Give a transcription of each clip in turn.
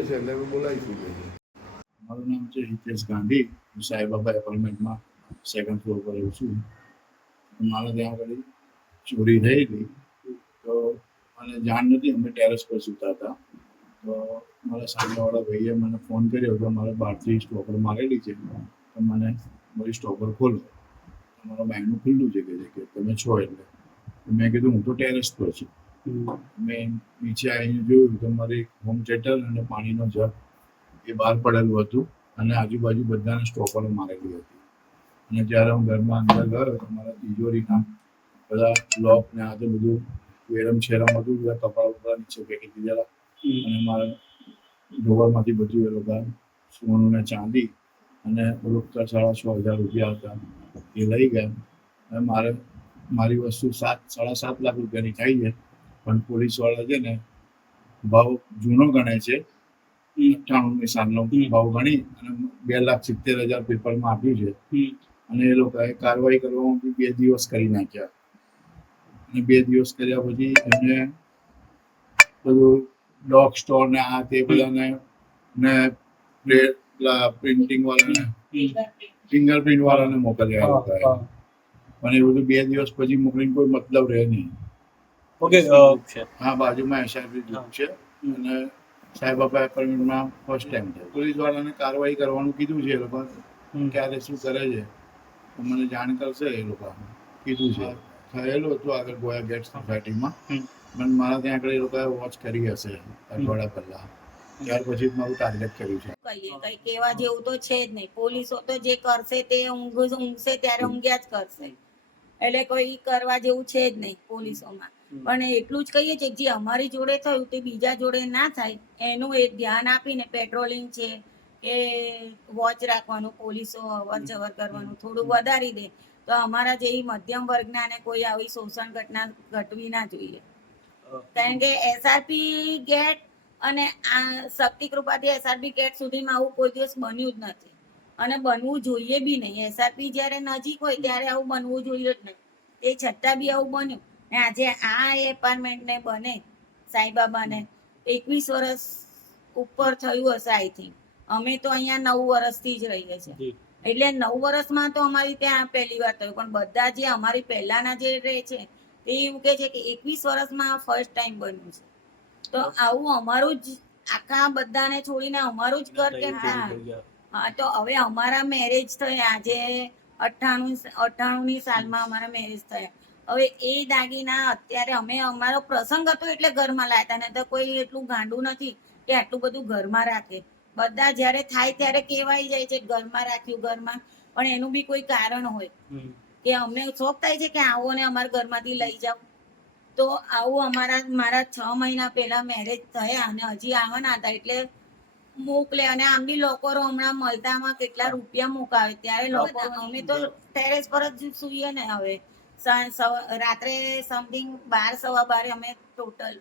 એટલે અમે બોલાવીશું મારું નામ છે હિતેશ ગાંધી. હું સાંઈબાબા એપાર્ટમેન્ટમાં સેકન્ડ ફ્લોર પર રહું છું. મારે ત્યાં આગળ ચોરી થઈ ગઈ. તો મને જાણ નથી, અમે ટેરેસ પર સૂતા હતા. તો મારા સામેવાળા ભાઈએ મને ફોન કર્યો કે મારે બહારથી સ્ટોપર મારેલી છે. તો મને મારી સ્ટોપર ખોલો મારા બાયણું ખુલ્લું છે કે તમે છો એટલે. મેં કીધું હું તો ટેરેસ પર છું. મેં નીચે આવીને જોયું તો મારી હોમ થિયેટર અને પાણીનો જગ એ બહાર પડેલું હતું અને આજુબાજુ બધાને સ્ટોપરો મારેલી હતી. અને જ્યારે હું ઘરમાં અંદર ગયો તો મારા તિજોરીના બધા લોક ને આ તો બધું વેરમ છેરમ હતું બધા કપડા ઉપડા નીચે ફેંકી દીધેલા. અને મારા ઢોબરમાંથી બધું એ લોકો સોનું ને ચાંદી અને રોકતા સાડા છ હજાર રૂપિયા હતા એ લઈ ગયા. અને મારે મારી વસ્તુ સાત સાડા સાત લાખ રૂપિયાની થઈ છે. પણ પોલીસવાળા છે ને ભાવ જૂનો ગણે છે. અઠ્ઠાણુંની સાલનો ભાવ ગણી અને બે લાખ સિત્તેર હજાર પેપરમાં આપ્યું છે. અને એ લોકોએ કાર્યવાહી કરવામાં બી બે દિવસ કરી નાખ્યા. અને બે દિવસ કર્યા પછી એમને બધું ડોગ સ્ટોર ને આ તે બધાને ને પ્રિન્ટિંગ વાળાને ફિંગરપ્રિન્ટ વાળાને મોકલ્યા પણ એ બધું બે દિવસ પછી મોકલીને કોઈ મતલબ રહે નહીં. ઓકે હા બાજુમાં એસઆઈપી ગ્રુપ છે. અને સાંઈબાબા એપાર્ટમેન્ટમાં ફર્સ્ટ ટાઈમ છે. પોલીસ વાળાને કાર્યવાહી કરવાનું કીધું છે એ લોકો. ક્યારે શું કરે છે? મને જાણ કરશે એ લોકો. કીધું છે. થયેલું હતું આગળ ગોયા ગેટ સોસાયટીમાં. પણ મારા ત્યાં આગળ એ લોકોએ વોચ કરી હશે અઠવાડિયા પહેલા. ત્યાર પછી મારું ટાર્ગેટ કર્યું છે. કહીએ કઈ કેવા જેવું તો છે જ નહીં. પોલીસો તો જે કરશે તે ઊંઘ ઊંઘશે ત્યારે ઊંઘ્યા જ કરશે. એટલે કોઈ કરવા જેવું છે જ નહીં પોલીસોમાં. પણ એટલું જ કહીએ છીએ જે અમારી જોડે થયું તે બીજા જોડે ના થાય એનું એક ધ્યાન આપીને પેટ્રોલિંગ છે કે વોચ રાખવાનું પોલીસો અવર જવર કરવાનું થોડું વધારી દે તો અમારા જેવી મધ્યમ વર્ગના ને કોઈ આવી શોષણ ઘટના ઘટવી ના જોઈએ. કારણ કે એસઆરપી ગેટ અને આ શક્તિ કૃપાથી એસઆરપી ગેટ સુધીમાં આવું કોઈ દિવસ બન્યું જ નથી. અને બનવું જોઈએ બી નહીં. એસઆરપી જ્યારે નજીક હોય ત્યારે આવું બનવું જોઈએ જ નહીં. એ છતાં બી આવું બન્યું. ને આજે આ એપાર્ટમેન્ટને બને સાંઈબાબાને એકવીસ વર્ષ ઉપર થયું હશે આઈ થિંક અમે તો અહીંયા નવ વર્ષથી જ રહીએ છીએ. એટલે નવ વર્ષમાં તો અમારી ત્યાં પહેલી વાર થયું પણ બધા જે અમારી પહેલાના જે રહે છે તે એવું કહે છે કે એકવીસ વર્ષમાં ફર્સ્ટ ટાઈમ બન્યું છે. તો આવું અમારું જ આખા બધાને છોડીને અમારું જ ઘર કે હા. હા તો હવે અમારા મેરેજ થયા આજે અઠ્ઠાણું અઠ્ઠાણું ની સાલમાં અમારા મેરેજ થયા. હવે એ દાગીના અત્યારે અમે અમારો પ્રસંગ હતો એટલે ઘરમાં લાવ્યા હતા ને તો કોઈ એટલું ગાંડું નથી કે આટલું બધું ઘરમાં રાખે. બધા જ્યારે થાય ત્યારે કહેવાય જાય છે ઘરમાં રાખ્યું ઘરમાં. પણ એનું બી કોઈ કારણ હોય. કે અમને શોખ થાય છે કે આવો ને અમારા ઘરમાંથી લઈ જાઓ તો આવું અમારા મારા છ મહિના પહેલા મેરેજ થયા અને હજી આવવાના હતા એટલે મોકલે અને આમ બી લોકો હમણાં મળતામાં કેટલા રૂપિયા મુકાવે. ત્યારે લોકો અમે તો ટેરેસ પર જ સૂઈએ ને હવે. રાત્રે સમથિંગ બાર સવા બારે અમે ટોટલ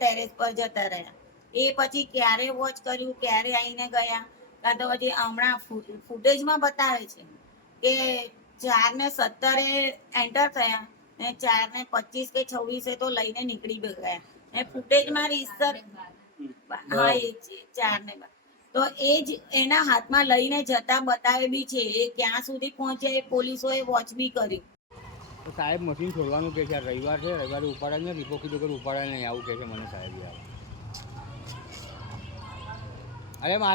ટેરેસ પર જતા રહ્યા. એ પછી ક્યારે વોચ કર્યું ક્યારે આવીને ગયા? કાં તો પછી હમણાં ફૂટેજમાં બતાવે છે કે ચાર ને સત્તરે એન્ટર થયા ને ચાર ને પચીસ કે છવ્વીસે તો લઈને નીકળી ગયા. એ ફૂટેજમાં રીસર હા એ ચાર ને તો એ જ એના હાથમાં લઈને જતા બતાવે બી છે એ ક્યાં સુધી પહોંચે એ પોલીસોએ વોચ બી કરી. સાહેબ મશીન છોડવાનું કે છે, આ રવિવાર છે, રવિવારે ઉપાડે ને રિપો કીધું કે ઉપાડે નહીં, આવું કહે છે મને સાહેબ યાર. અરે મારા